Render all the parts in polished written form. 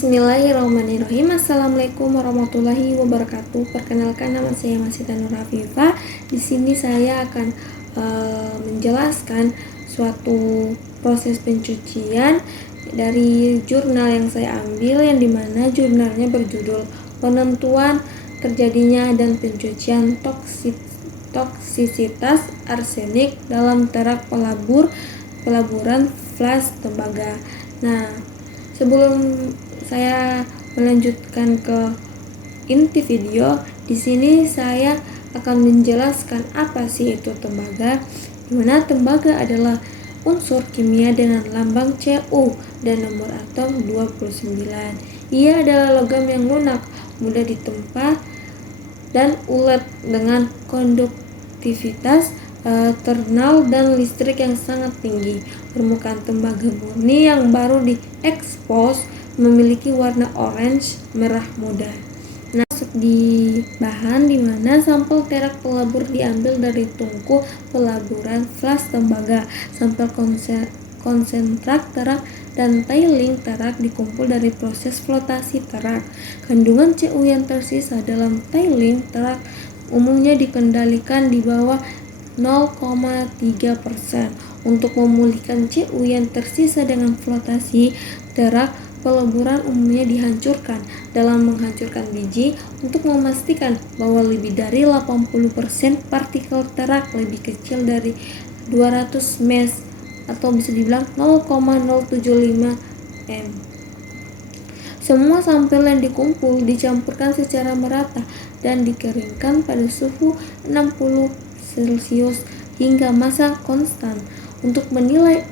Bismillahirrahmanirrahim. Assalamualaikum warahmatullahi wabarakatuh. Perkenalkan, nama saya Masita Nur Afifah. Di sini saya akan menjelaskan suatu proses pencucian dari jurnal yang saya ambil, yang dimana jurnalnya berjudul Penentuan Terjadinya dan Pencucian Toksisitas Arsenik dalam Terak Pelaburan Flas Tembaga. Nah, sebelum saya melanjutkan ke inti video, di sini saya akan menjelaskan apa sih itu tembaga. Di mana tembaga adalah unsur kimia dengan lambang Cu dan nomor atom 29. Ia adalah logam yang lunak, mudah ditempa dan ulet dengan konduktivitas thermal dan listrik yang sangat tinggi. Permukaan tembaga murni yang baru diekspos memiliki warna orange merah muda. Nah, masuk di bahan, di mana sampel terak pelabur diambil dari tungku pelaburan Flas Tembaga. Sampel konsentrat terak dan tailing terak dikumpul dari proses flotasi terak. Kandungan Cu yang tersisa dalam tailing terak umumnya dikendalikan di bawah 0,3%. Untuk memulihkan Cu yang tersisa dengan flotasi terak, peleburan umumnya dihancurkan. Dalam menghancurkan biji, untuk memastikan bahwa lebih dari 80% partikel terak lebih kecil dari 200 mes atau bisa dibilang 0,075 m. Semua sampel yang dikumpul dicampurkan secara merata dan dikeringkan pada suhu 60 Celcius hingga massa konstan. Untuk menilai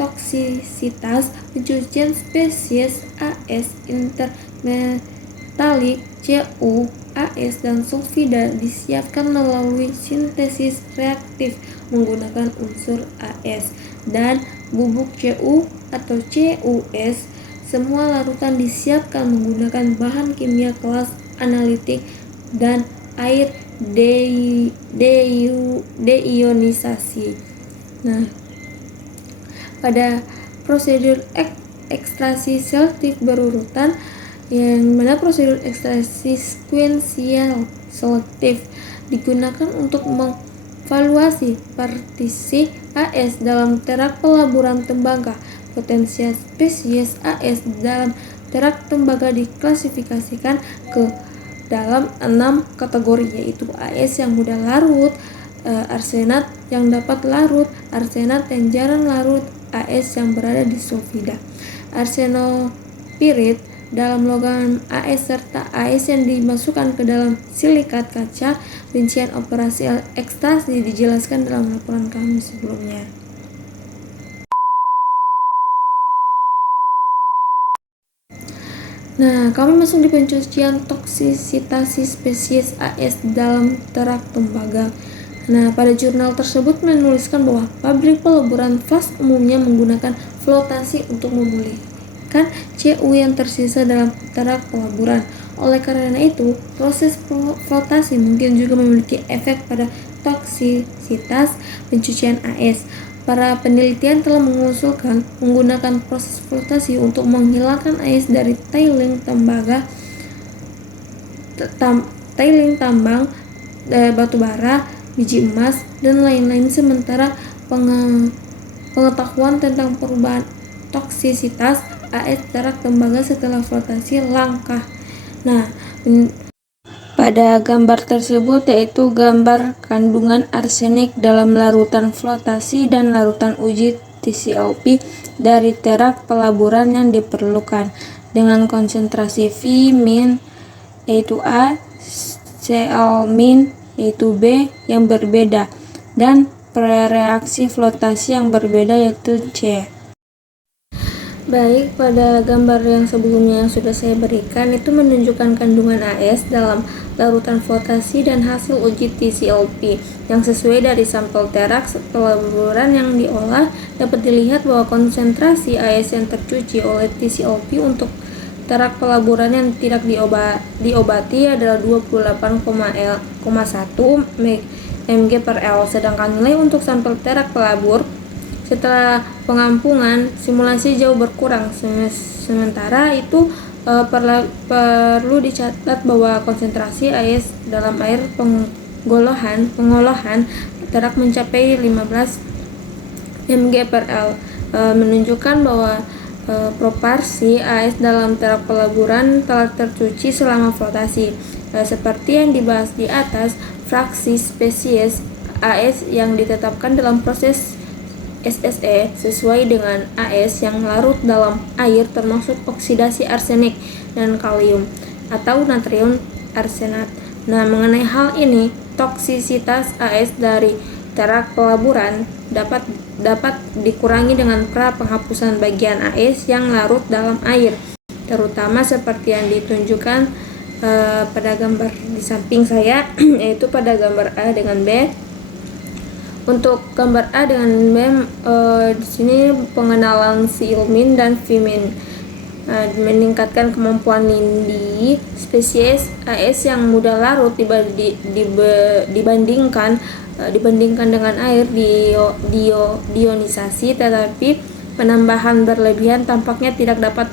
toksisitas, pencucian spesies AS intermetalik Cu, AS, dan sulfida disiapkan melalui sintesis reaktif menggunakan unsur AS dan bubuk Cu atau CuS. Semua larutan disiapkan menggunakan bahan kimia kelas analitik dan air deionisasi. Nah, pada prosedur ekstraksi selektif berurutan, yang mana prosedur ekstraksi sekuensial selektif digunakan untuk mengevaluasi partisi AS dalam terak pelaburan tembaga. Potensial spesies AS dalam terak tembaga diklasifikasikan ke dalam 6 kategori, yaitu AS yang mudah larut, arsenat yang dapat larut, arsenat yang jarang larut, AS yang berada di sulfida, arsenopirit dalam logam AS, serta AS yang dimasukkan ke dalam silikat kaca. Rincian operasi ekstraksi dijelaskan dalam laporan kami sebelumnya. Nah, kami masuk di pencucian toksisitas spesies AS dalam terak tembaga. Nah, pada jurnal tersebut menuliskan bahwa pabrik peleburan Flas umumnya menggunakan flotasi untuk memulihkan Cu yang tersisa dalam terak pelaburan. Oleh karena itu, proses flotasi mungkin juga memiliki efek pada toksisitas pencucian AS. Para penelitian telah mengusulkan menggunakan proses flotasi untuk menghilangkan AS dari tailing tembaga, tailing tambang, batu bara, biji emas, dan lain-lain. Sementara pengetahuan tentang perubahan toksisitas AS terak tembaga setelah flotasi langka. Nah, pada gambar tersebut yaitu gambar kandungan arsenik dalam larutan flotasi dan larutan uji TCLP dari terak pelaburan yang diperlukan dengan konsentrasi V- yaitu A, Cl- yaitu B yang berbeda, dan prereaksi flotasi yang berbeda yaitu C. Baik, pada gambar yang sebelumnya yang sudah saya berikan itu menunjukkan kandungan AS dalam larutan flotasi dan hasil uji TCLP yang sesuai dari sampel terak pelaburan yang diolah. Dapat dilihat bahwa konsentrasi AS yang tercuci oleh TCLP untuk terak pelaburan yang tidak diobati adalah 28,1 mg/L, sedangkan nilai untuk sampel terak pelabur setelah pengampungan simulasi jauh berkurang. Sementara itu Perlu dicatat bahwa konsentrasi AS dalam air pengolahan terak mencapai 15 mg per L, menunjukkan bahwa proporsi AS dalam terak pelaburan telah tercuci selama flotasi. Seperti yang dibahas di atas, fraksi spesies AS yang ditetapkan dalam proses SSE sesuai dengan AS yang larut dalam air termasuk oksidasi arsenik dan kalium atau natrium arsenat. Nah, mengenai hal ini, toksisitas AS dari terak pelaburan dapat dikurangi dengan penghapusan bagian AS yang larut dalam air, terutama seperti yang ditunjukkan pada gambar di samping saya, yaitu pada gambar A dengan B. Untuk gambar A dengan B, di sini pengenalan silmin dan vimin, meningkatkan kemampuan lindi spesies AS yang mudah larut dibandingkan dengan air diionisasi, tetapi penambahan berlebihan tampaknya tidak dapat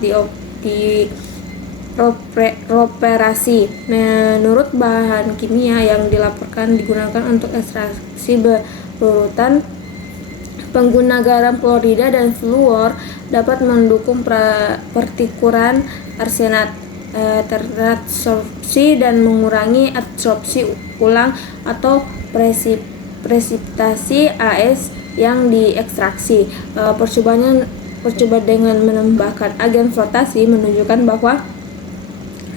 dioperasi. Menurut bahan kimia yang dilaporkan digunakan untuk ekstraksi berurutan, pengguna garam klorida dan fluor dapat mendukung pertukaran arsenat terabsorpsi dan mengurangi absorpsi ulang atau presipitasi AS yang diekstraksi. Percobaan dengan menambahkan agen flotasi menunjukkan bahwa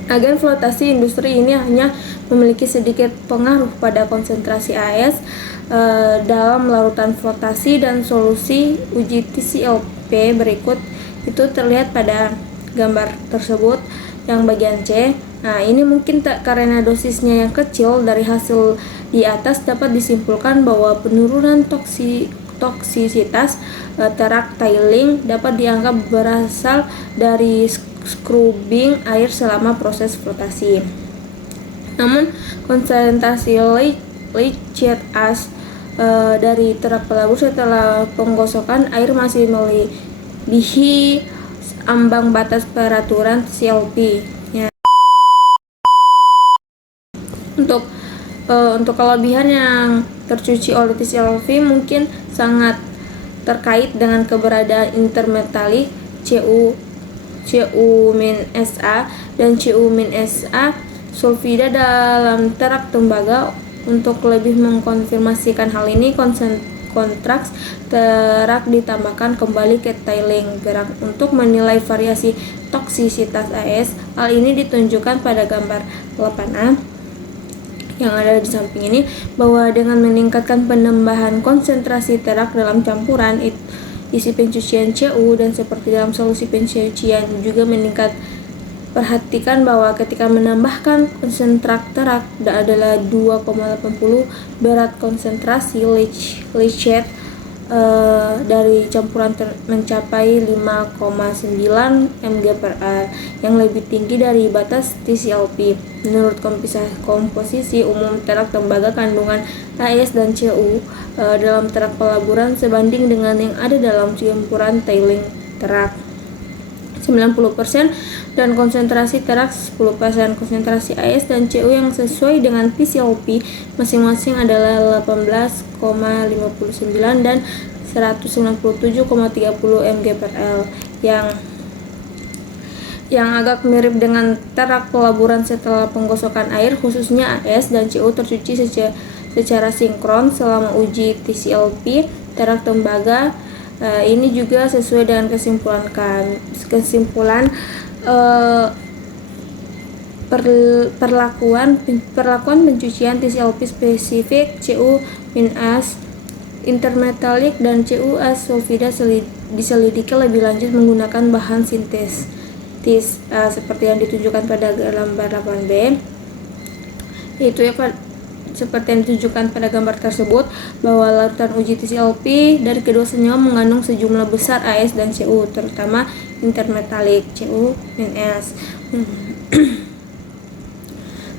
agen flotasi industri ini hanya memiliki sedikit pengaruh pada konsentrasi AS dalam larutan flotasi, dan solusi uji TCLP berikut itu terlihat pada gambar tersebut yang bagian C. Nah, ini mungkin karena dosisnya yang kecil. Dari hasil di atas dapat disimpulkan bahwa penurunan toksisitas terak tiling dapat dianggap berasal dari scrubbing air selama proses flotasi. Namun konsentrasi leachate ash dari terak pelabur setelah penggosokan air masih melebihi ambang batas peraturan TCLP. Ya. Untuk kelebihan yang tercuci oleh TCLP mungkin sangat terkait dengan keberadaan intermetalik Cu-SA dan Cu-SA sulfida dalam terak tembaga. Untuk lebih mengkonfirmasikan hal ini, kontraks terak ditambahkan kembali ke tiling perak untuk menilai variasi toksisitas AS. Hal ini ditunjukkan pada gambar 8A yang ada di samping ini, bahwa dengan meningkatkan penambahan konsentrasi terak dalam campuran isi pencucian Cu dan seperti dalam solusi pencucian juga meningkat. Perhatikan bahwa ketika menambahkan konsentrat terak adalah 2,80, berat konsentrasi leachate dari campuran mencapai 5,9 mg per L, yang lebih tinggi dari batas TCLP. Menurut komposisi umum terak tembaga, kandungan AS dan Cu dalam terak pelaburan sebanding dengan yang ada dalam campuran tiling terak 90%, dan konsentrasi terak 10%. Konsentrasi AS dan Cu yang sesuai dengan TCLP masing-masing adalah 18,59 dan 197,30 mg per L, yang agak mirip dengan terak pelaburan setelah penggosokan air, khususnya AS dan Cu tercuci secara sinkron selama uji TCLP. Terak tembaga ini juga sesuai dengan kesimpulan perlakuan pencucian TCLP spesifik Cu-as intermetalik dan Cu-as sulfida diselidiki lebih lanjut menggunakan bahan sintetis seperti yang ditunjukkan pada gambar 8B, yaitu seperti yang ditunjukkan pada gambar tersebut, bahwa larutan uji TCLP dari kedua senyawa mengandung sejumlah besar AS dan Cu, terutama intermetalik Cu-as,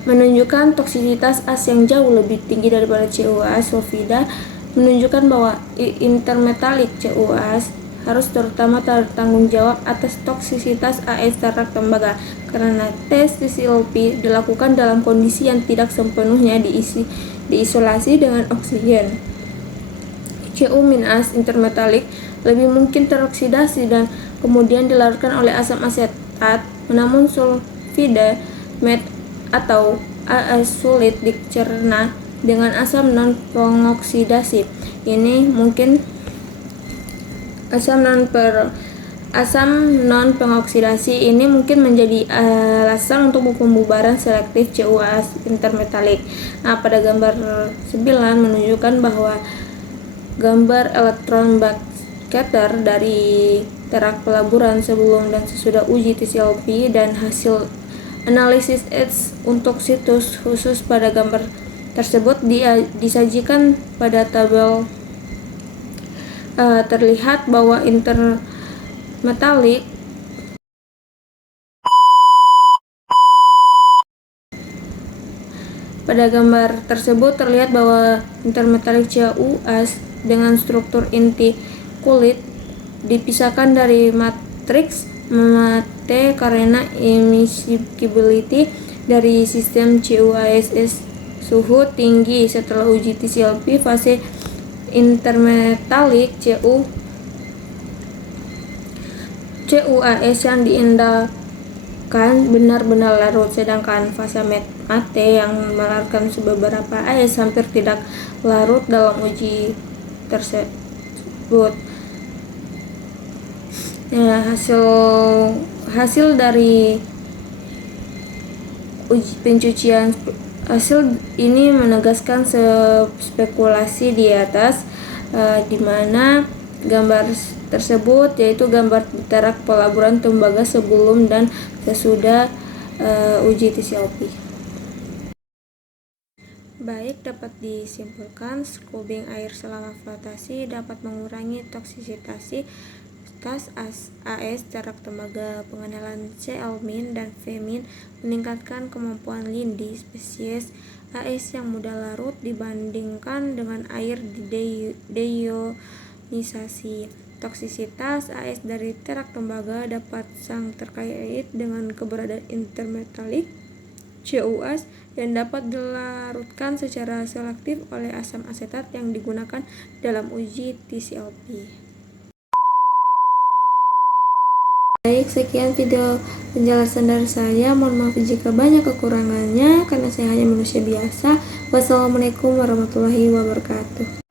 menunjukkan toksisitas as yang jauh lebih tinggi daripada Cu-as sulfida, menunjukkan bahwa intermetalik Cu-as harus terutama bertanggung jawab atas toksisitas AS terhadap tembaga, karena tes TCLP dilakukan dalam kondisi yang tidak sepenuhnya diisolasi dengan oksigen. CU- intermetalik lebih mungkin teroksidasi dan kemudian dilarutkan oleh asam asetat, namun sulfida met atau AS sulit dicerna dengan asam non-pengoksidasi. Ini mungkin asam non-pengoksidasi ini mungkin menjadi alasan untuk pembubaran selektif CuAs intermetalik. Nah, pada gambar 9 menunjukkan bahwa gambar elektron backscatter dari terak pelaburan sebelum dan sesudah uji TCLP dan hasil analisis edge untuk situs khusus pada gambar tersebut disajikan pada tabel. Terlihat bahwa intermetalik pada gambar tersebut terlihat bahwa intermetalik CuAs dengan struktur inti kulit dipisahkan dari matriks mate karena immiscibility dari sistem CuAs suhu tinggi. Setelah uji TCLP, fase intermetalik CuAs yang diindahkan benar-benar larut, sedangkan fase mate yang melarutkan beberapa AS hampir tidak larut dalam uji tersebut. Ya, hasil dari uji pencucian hasil ini menegaskan spekulasi di atas, di mana gambar tersebut yaitu gambar terak pelaburan tembaga sebelum dan sesudah uji TCLP. Baik, dapat disimpulkan scrubbing air selama flotasi dapat mengurangi toksisitas AS terak tembaga. Pengenalan C-almin dan V-min meningkatkan kemampuan lindi spesies AS yang mudah larut dibandingkan dengan air deionisasi. Toksisitas AS dari terak tembaga dapat sangat terkait dengan keberadaan intermetalik CuAs yang dapat dilarutkan secara selektif oleh asam asetat yang digunakan dalam uji TCLP. Baik, sekian video penjelasan dari saya. Mohon maaf jika banyak kekurangannya karena saya hanya manusia biasa. Wassalamualaikum warahmatullahi wabarakatuh.